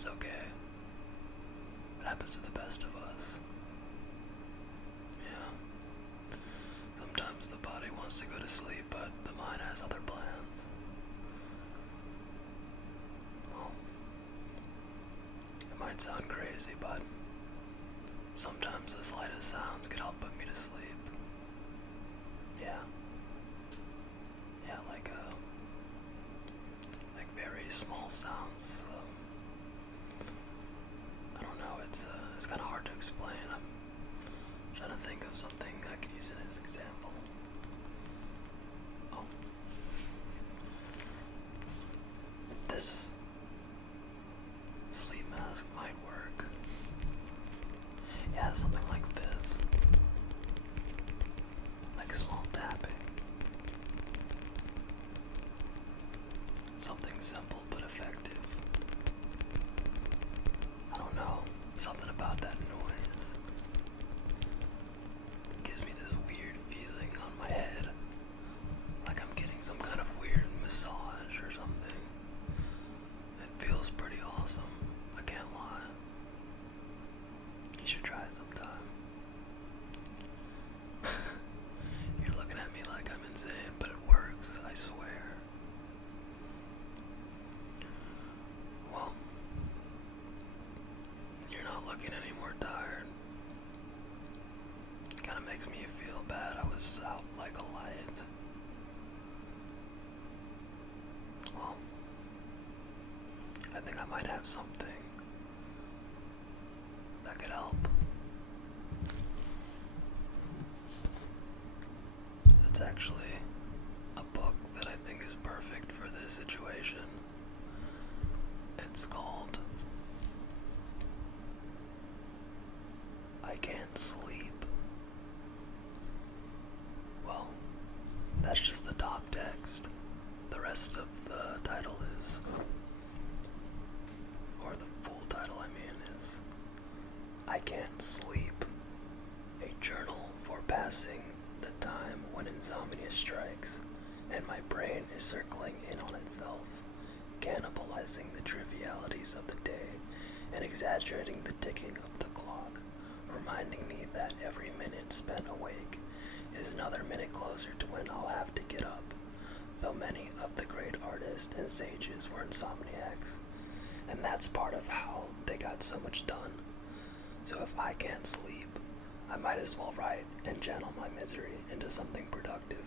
That's okay. It happens to the best of us. Yeah. Sometimes the body wants to go to sleep, but the mind has other plans. Well, it might sound crazy, but sometimes the slightest sounds can help put me to sleep. Yeah. Yeah, like very small sounds. I don't know, it's kind of hard to explain. I'm trying to think of something I could use as an example. Oh. This sleep mask might work. Yeah, something like this. Like small tapping. Something simple but effective. I don't know, something about that noise gives me this weird feeling on my head, like I'm getting some kind of weird massage or something. It feels pretty awesome, I can't lie. You should try it sometime. You're looking at me like I'm insane, but it works, I swear. Well, you're not looking any more tired. It kind of makes me feel bad. I was out like a light. Well, I think I might have something that could help. It's actually a book that I think is perfect for this situation. It's called I Can't Sleep. Well, that's just the top text. The rest of the title is, or the full title I mean, is I Can't Sleep, a journal for passing the time when insomnia strikes and my brain is circling in on itself, cannibalizing the trivialities of the day and exaggerating the ticking of the clock, reminding me that every minute spent awake is another minute closer to when I'll have to get up, though many of the great artists and sages were insomniacs, and that's part of how they got so much done. So if I can't sleep, I might as well write and channel my misery into something productive.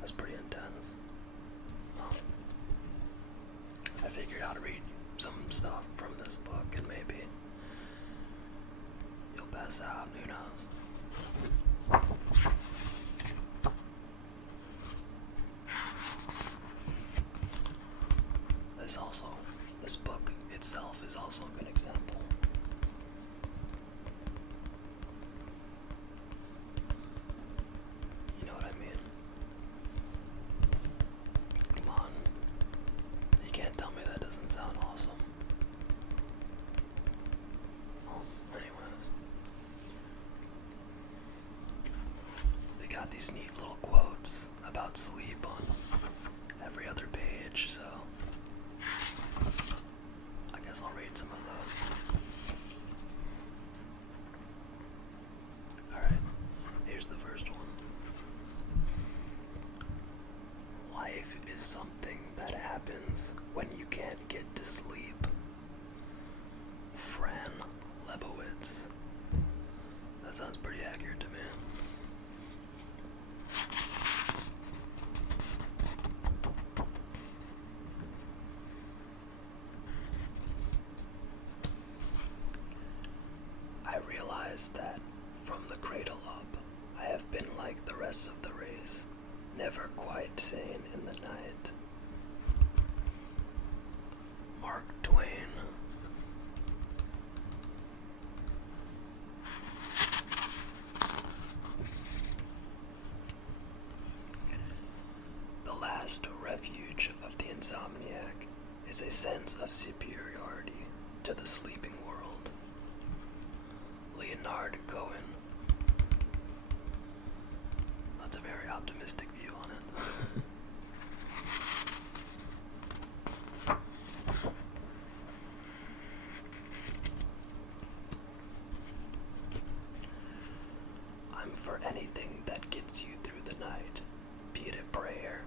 That's pretty intense. I figured out to read some stuff from this book and maybe you'll pass out, who knows? This book itself is also a good example. You know what I mean? Come on. You can't tell me that doesn't sound awesome. Well, anyways. They got these neat little quotes about sleep on every other page, so I guess I'll read some of those. Alright, here's the first one. Life is something that happens when you can't get to sleep. Fran Lebowitz. That sounds pretty accurate to me. I realized that from the cradle up, I have been like the rest of the race, never quite sane in the night. Mark Twain. The last refuge of the insomniac is a sense of superiority to the sleeping world. Leonard Cohen. That's a very optimistic view on it. for anything that gets you through the night, be it a prayer,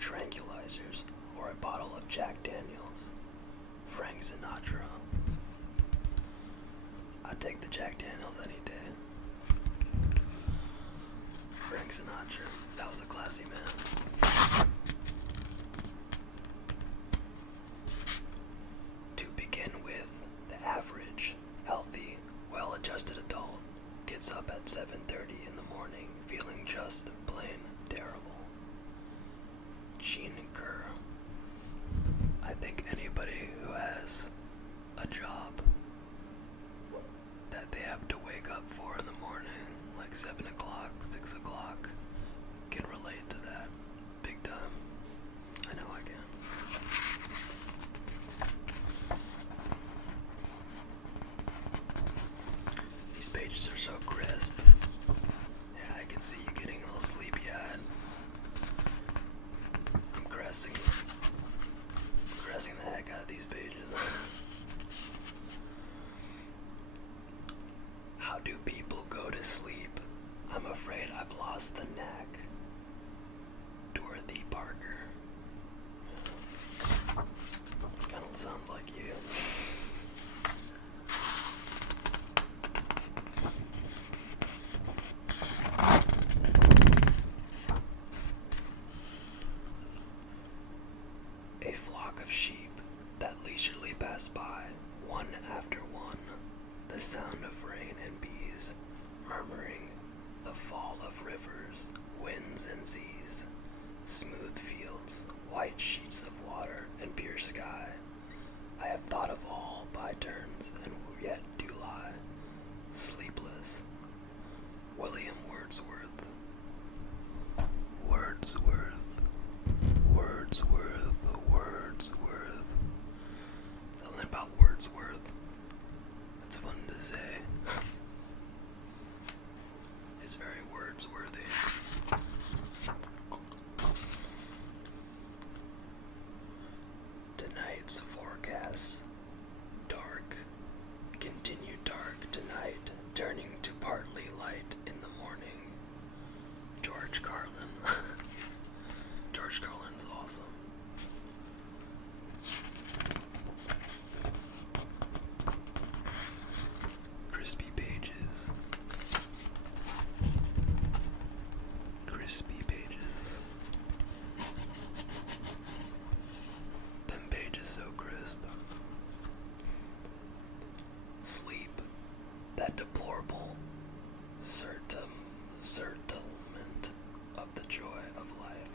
tranquilizers, or a bottle of Jack Daniels. Frank Sinatra. I'd take the Jack Daniels any day. Frank Sinatra. That was a classy man. To begin with, the average, healthy, well-adjusted adult gets up at 7:30 in the morning feeling just plain terrible. Gene Kerr. I think anybody who has a job that they have to wake up for in the morning, like 7 o'clock, 6 o'clock, can relate to that big time. I know I can. These pages are so crisp. Yeah, I can see you getting a little sleepy-eyed. I'm caressing the heck out of these pages. How do people go to sleep? I'm afraid I've lost the knack. Dorothy Parker. Kind of sounds like you. A flock of sheep that leisurely pass by, one after one, the sound of rain and bees, murmuring the fall of rivers, winds and seas, smooth fields, white sheets of water, and pure sky. I have thought of all by turns, and yet do lie, sleepless. William Wordsworth. Wordsworth. Wordsworth. Wordsworth. Something about Wordsworth. It's fun to say. It's very Wordsworthy. Tonight's forecast. Dark. Continued dark tonight, turning to partly light in the morning. George Carlin. George Carlin's awesome. Crispy pages. Crispy pages. Them pages so crisp. Sleep. That deplorable certilement of the joy of life.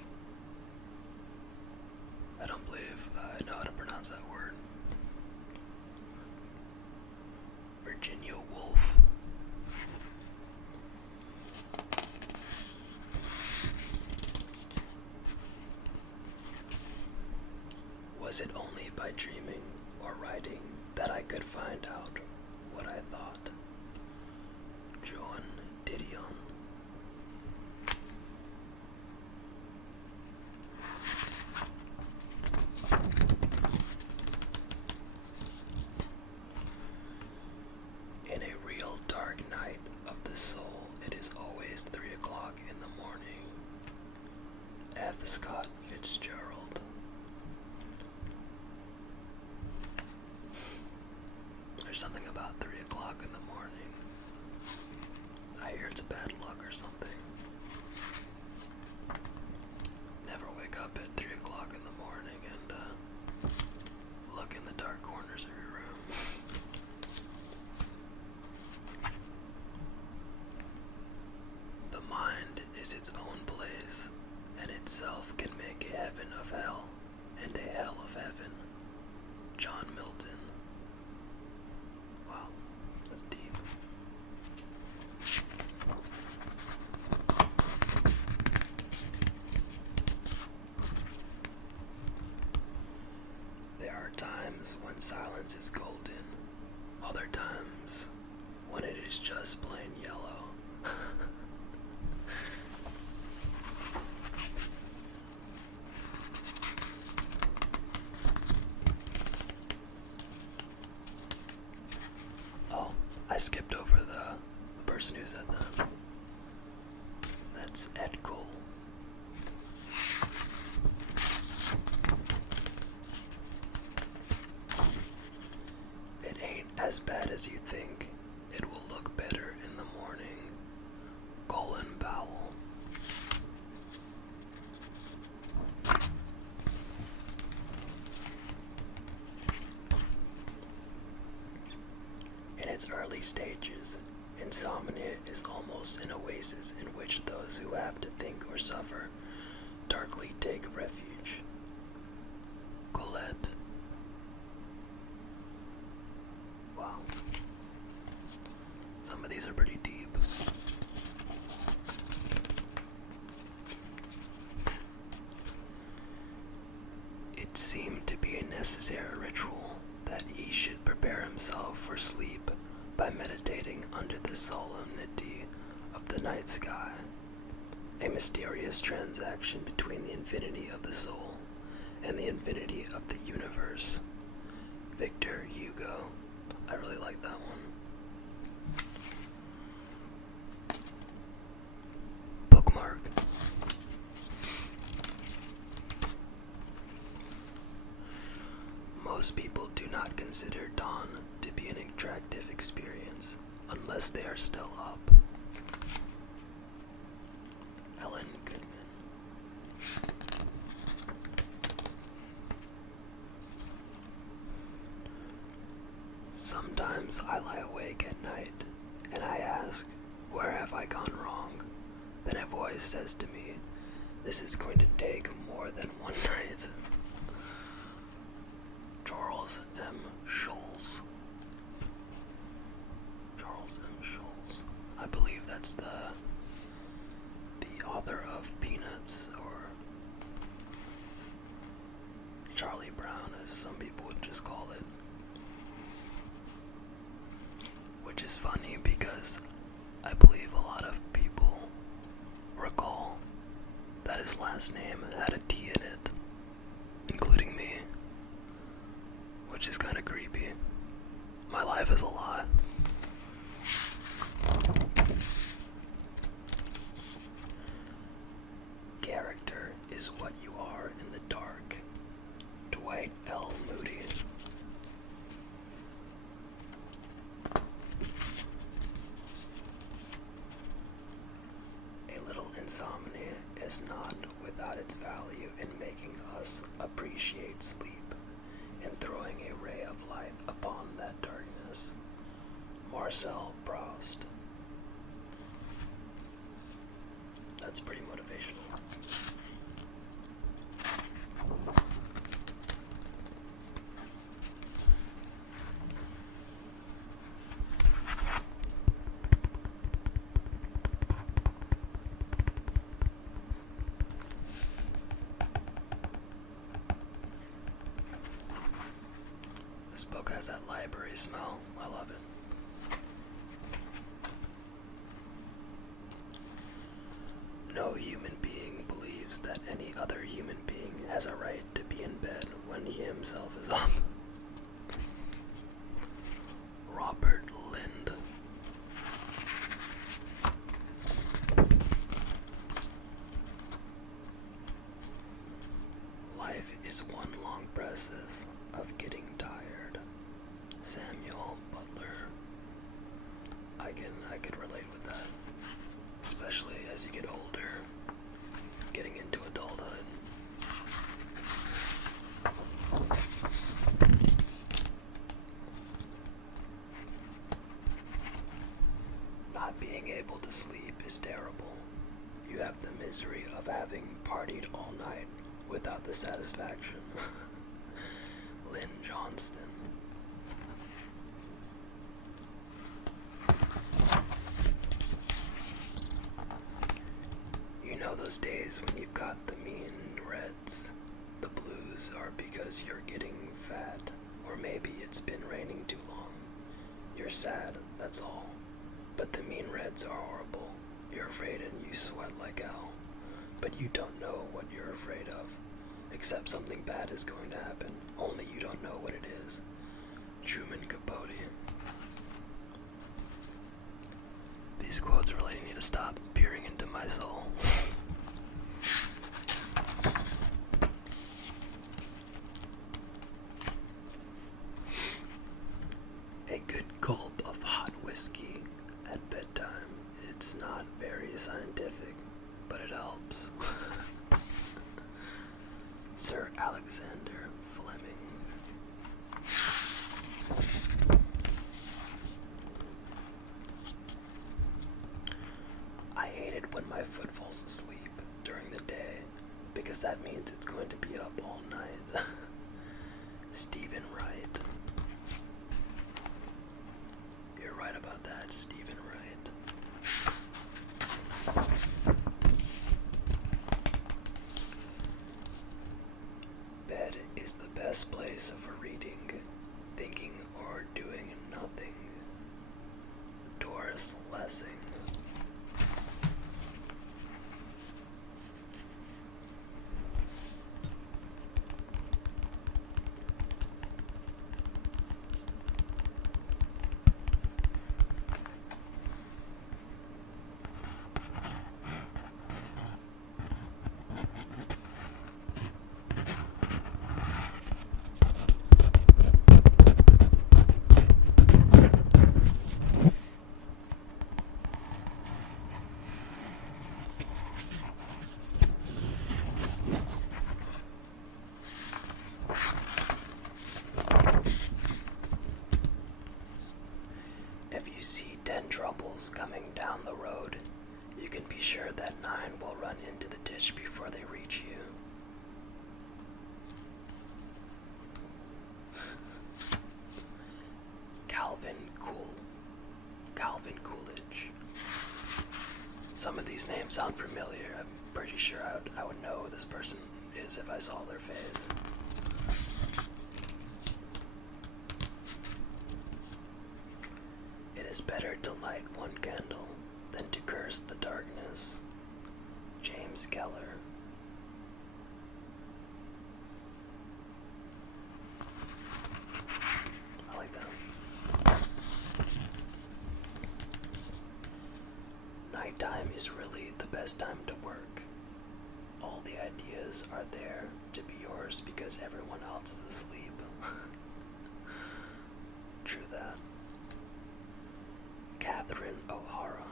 I don't believe I know how to pronounce that word. Virginia Woolf. Was it only by dreaming or writing that I could find out what I thought? John Didion. In a real dark night of the soul, it is always 3 o'clock in the morning. F. Scott Fitzgerald. There's something about 3 o'clock in the morning. I hear it's bad luck or something. Never wake up at 3 o'clock in the morning and look in the dark corners of your room. The mind is its own place, and itself can make a heaven of hell and a hell of heaven. John Milton. Wow, that's deep. There are times when silence is golden, other times when it is just plain yellow. Oh, I skipped over the person who said that. It's ethical. It ain't as bad as you think. It will look better in the morning. Colin Powell. In its early stages, insomnia is almost an oasis in which those who have to think or suffer darkly take refuge. Colette. Wow. Some of these are pretty deep. It seemed to be a necessary ritual that he should prepare himself for sleep by meditating under the solemnity of the night sky, a mysterious transaction between the infinity of the soul and the infinity of the universe. Victor Hugo. I really like that one. Bookmark. Most people do not consider dawn to be an attractive experience unless they are still up. Ellen Goodman. Sometimes I lie awake at night and I ask, where have I gone wrong? Then a voice says to me, this is going to take more than one night. Charles M. Schulz. Charles M. Schulz. I believe that's the author of Peanuts, or Charlie Brown, as some people would just call it. Which is funny because I believe a lot of people recall that his last name had a T in it, including me, which is kind of creepy. My life is a lie. Character is what you are in the dark. Dwight L. Moody. A little insomnia is not without its value in making us appreciate sleep and throwing a ray of light upon that darkness. Marcel Proust. That's pretty motivational. This book has that library smell. I love it. No human being believes that any other human being has a right to be in bed when he himself is up. Robert Lind. Life is one long process of getting tired. Samuel Butler. I could relate with that, especially as you get older, getting into adulthood. Not being able to sleep is terrible. You have the misery of having partied all night without the satisfaction. Lynn Johnston. You know those days when you've got the mean reds? The blues are because you're getting fat, or maybe it's been raining too long. You're sad, that's all. But the mean reds are horrible. You're afraid and you sweat like hell. But you don't know what you're afraid of. Except something bad is going to happen. Only you don't know what it is. Truman Capote. These quotes really need to stop peering into my soul. because that means it's going to be up all night. Stephen Wright. You're right about that, Stephen Wright. Bed is the best place for reading, thinking, or doing nothing. Doris Lessing. If you see 10 troubles coming down the road, you can be sure that 9 will run into the ditch before they reach you. Calvin Coolidge. Some of these names sound familiar. I'm pretty sure I would know who this person is if I saw their face. It is better to light one candle than to curse the darkness. James Keller. I like that. Nighttime is really the best time to work. All the ideas are there to be yours because everyone else is asleep. True that. Catherine O'Hara.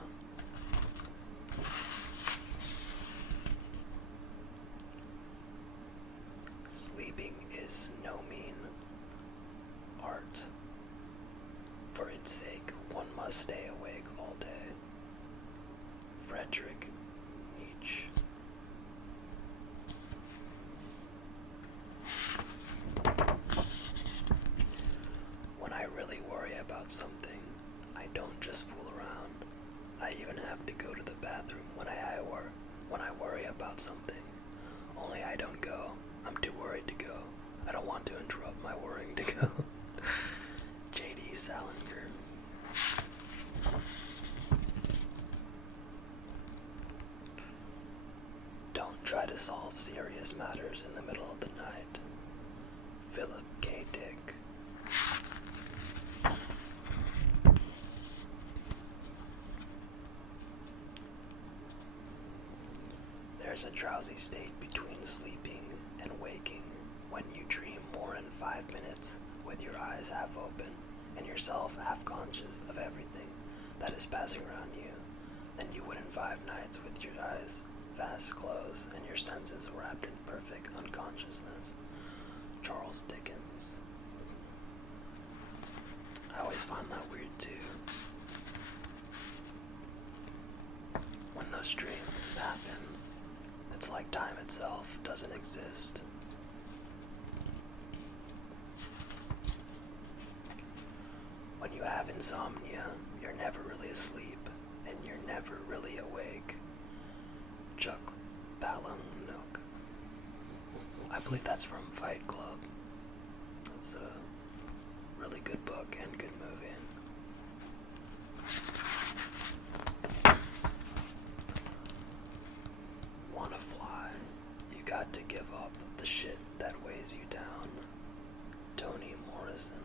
Sleeping is no mean art. For its sake, one must stay awake all day. Friedrich Nietzsche. When I really worry about something, I don't just fool around. I even have to go to the bathroom when I worry about something. Only I don't go. I'm too worried to go. I don't want to interrupt my worrying to go. J.D. Salinger. Don't try to solve serious matters in the middle of the night. Philip K. Dick. There's a drowsy state between sleeping and waking when you dream more than 5 minutes with your eyes half open and yourself half conscious of everything that is passing around you than you would in 5 nights with your eyes fast closed and your senses wrapped in perfect unconsciousness. Charles Dickens. I always find that weird too. When those dreams happen, it's like time itself doesn't exist. When you have insomnia, you're never really asleep, and you're never really awake. Chuck Palahniuk. I believe that's from Fight Club. It's a really good book and good movie. Wanna fly? You got to give up the shit that weighs you down. Toni Morrison.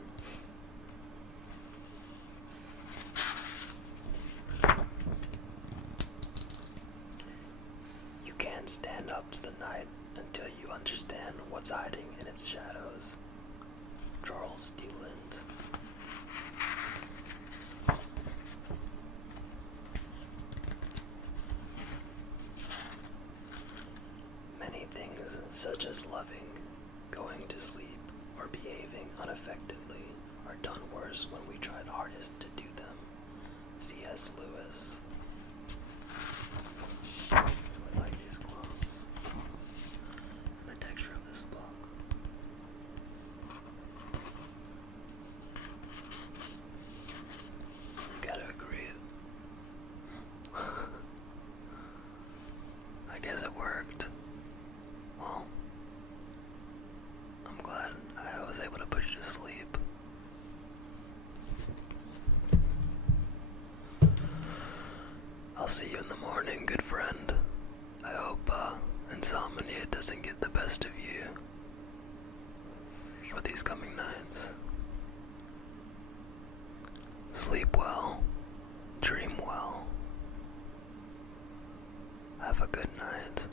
You can't stand up to the night until you understand what's hiding in its shadows. Charles D. Lind. Many things, such as loving, going to sleep, or behaving unaffectedly, are done worse when we tried hardest to do them. C.S. Lewis. I like these quotes. doesn't get the best of you for these coming nights. Sleep well, dream well. Have a good night.